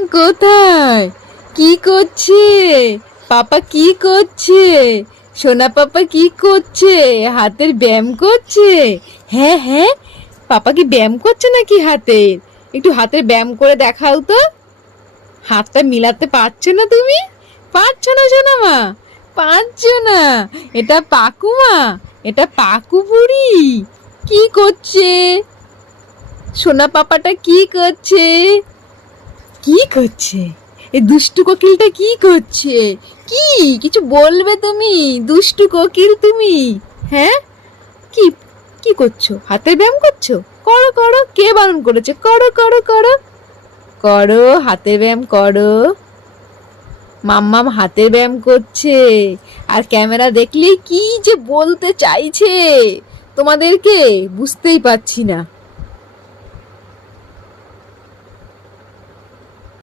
কোথায়? কি করছে? পাপা কি করছে? সোনা পাপা কি করছে? হাতের ব্যায়াম করছে? হ্যাঁ হ্যাঁ, পাপা কি ব্যায়াম করছে নাকি হাতের? একটু হাতের ব্যায়াম করে দেখাও তো। হাতটা মিলাতে পারছো না তুমি? পারছো না সোনা মা? পারছো না? এটা পাকুমা, এটা পাকু বুড়ি কি করছে? সোনা পাপাটা কি করছে? কি করছে? এই দুষ্টু কোকিলটা কি করছে? কি কিছু বলবে তুমি? দুষ্টু কোকিল তুমি, হ্যাঁ? কি কি করছো? হাতের ব্যায়াম করছো? করো করো, কে বারণ করেছে? করো করো করো, করো হাতের ব্যায়াম করো। মাম্মাম হাতের ব্যায়াম করছে, আর ক্যামেরা দেখলেই কি যে বলতে চাইছে তোমাদেরকে বুঝতেই পারছি না।